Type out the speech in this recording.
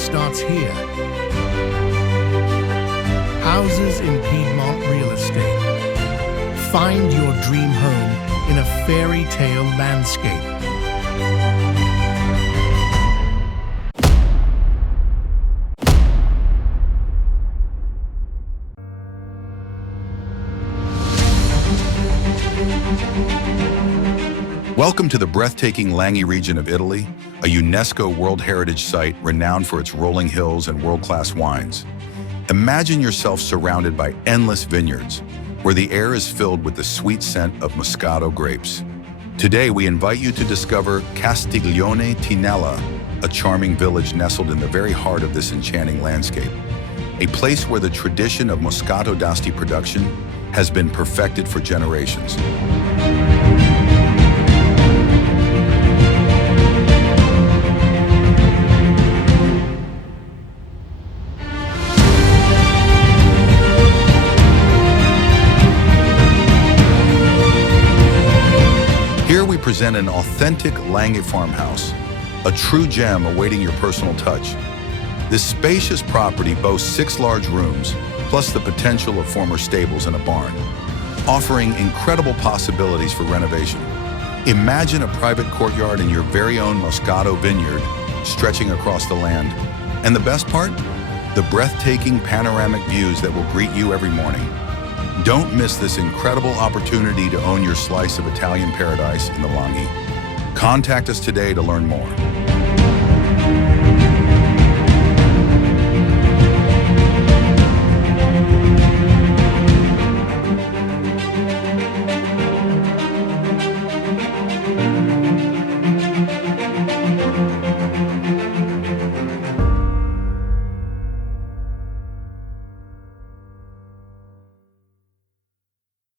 starts here. Houses in Piedmont Real Estate. Find your dream home in a fairy tale landscape. Welcome to the breathtaking Langhe region of Italy, a UNESCO World Heritage Site renowned for its rolling hills and world-class wines. Imagine yourself surrounded by endless vineyards, where the air is filled with the sweet scent of Moscato grapes. Today, we invite you to discover Castiglione Tinella, a charming village nestled in the very heart of this enchanting landscape, a place where the tradition of Moscato d'Asti production has been perfected for generations. Here we present an authentic Langhe farmhouse, a true gem awaiting your personal touch. This spacious property boasts 6 large rooms, plus the potential of former stables and a barn, offering incredible possibilities for renovation. Imagine a private courtyard in your very own Moscato vineyard stretching across the land. And the best part? The breathtaking panoramic views that will greet you every morning. Don't miss this incredible opportunity to own your slice of Italian paradise in the Langhe. Contact us today to learn more.